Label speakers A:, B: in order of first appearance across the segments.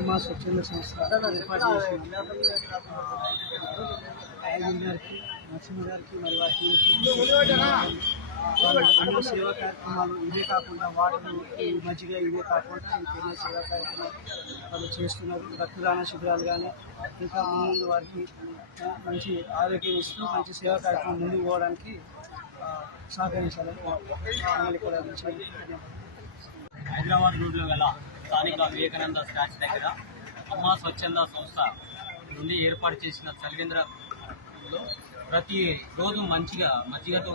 A: ఉమా స్వచ్ఛంద సంస్థ ఏర్పాటు చేసిన అరవింద్ గారికి నరసింహ గారికి మరి వారి టీంకి సేవా కార్యక్రమాలు ఇవే కాకుండా వాటర్ ఈ మజ్జిగ ఇవే కాకుండా ఇంకెన్నో సేవా కార్యక్రమాలు వాళ్ళు చేస్తున్నారు. రక్తదాన శిబిరాలు కానీ ఇంకా ముందు వారికి మంచి ఆరోగ్యం ఇస్తూ మంచి సేవా కార్యక్రమం ముందుకు పోవడానికి సహకరించాలని మమ్మల్ని కూడా
B: హైదరాబాద్ రోడ్లో గల స్థానిక వివేకానంద స్టాచ్యూ దగ్గర అమ్మా స్వచ్ఛంద సంస్థ నుండి ఏర్పాటు చేసిన చలివేంద్రంలో ప్రతి రోజు మంచిగా మజ్జిగతో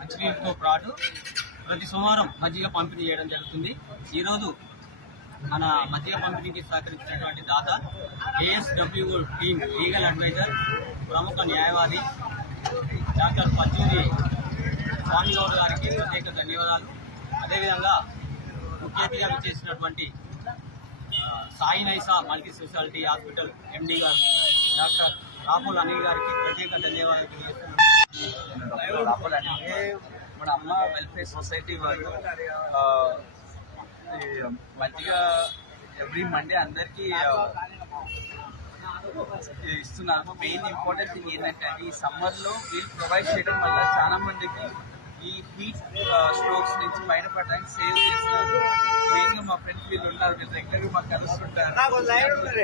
B: మంచినీటితో పాటు ప్రతి సోమవారం మజ్జిగ పంపిణీ చేయడం జరుగుతుంది. ఈరోజు మన మజ్జిగ పంపిణీకి సహకరించినటువంటి దాత ఏఎస్డబ్ల్యూ టీమ్ లీగల్ అడ్వైజర్ ప్రముఖ న్యాయవాది డాక్టర్ పచ్చూరి స్వామిగౌడ్ గారికి ప్రత్యేక ధన్యవాదాలు. అదేవిధంగా అతిథిగా చేసినటువంటి Sai Naisa multi speciality hospital MD గారు డాక్టర్ రాహుల్ అనిల్ గారికి ప్రత్యేక ధన్యవాదాలు
C: మన అమ్మ వెల్ఫేర్ సొసైటీ వాళ్ళు మంచిగా ఎవ్రీ మండే అందరికీ ఇస్తున్నారు. మెయిన్ ఇంపార్టెంట్ థింగ్ ఏంటంటే ఈ సమ్మర్లో వీళ్ళు ప్రొవైడ్ చేయడం వల్ల చాలా మందికి ఈ హీట్ స్ట్రోక్స్ నుంచి బయటపడడానికి సేవ్ చేస్తారు. మెయిన్గా మా ఫ్రెండ్స్ వీళ్ళు ఉన్నారు వీళ్ళు రెగ్యులర్గా మాకు కలుస్తుంటారు.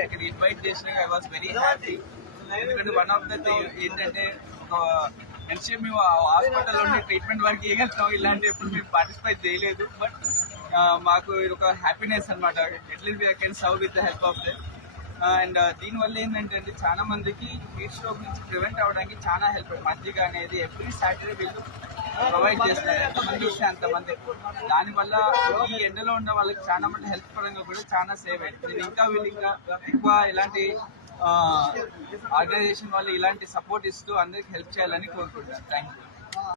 C: ఇక్కడ ఇన్వైట్ చేసినాక ఐ వాస్ వెరీ హ్యాపీ ఎందుకంటే వన్ ఆఫ్ ద ఏంటంటే ఒక మంచిగా మేము హాస్పిటల్ ఉండే ట్రీట్మెంట్ వరకు చేయగలుగుతాం. ఇలాంటి ఎప్పుడు మేము పార్టిసిపేట్ చేయలేదు. బట్ మాకు ఇది ఒక హ్యాపీనెస్ అనమాట at least we can serve with the help of them and దీనివల్ల ఏంటంటే అండి చాలా మందికి హీట్ స్ట్రోక్ నుంచి ప్రివెంట్ అవ్వడానికి చాలా హెల్ప్ మజ్జిగ అనేది ఎవ్రీ సాటర్డే వీళ్ళు ప్రొవైడ్ చేస్తారు ఎంతమంది ఇస్తే అంతమంది. దానివల్ల ఈ ఎండలో ఉన్న వాళ్ళకి చాలా మంది హెల్త్ పరంగా కూడా చాలా సేవ్ అయింది నేను ఇంకా వీళ్ళు ఇంకా ఎక్కువ ఇలాంటి ఆర్గనైజేషన్ వాళ్ళు ఇలాంటి సపోర్ట్ ఇస్తూ అందరికి హెల్ప్ చేయాలని కోరుకుంటున్నాను. Thank you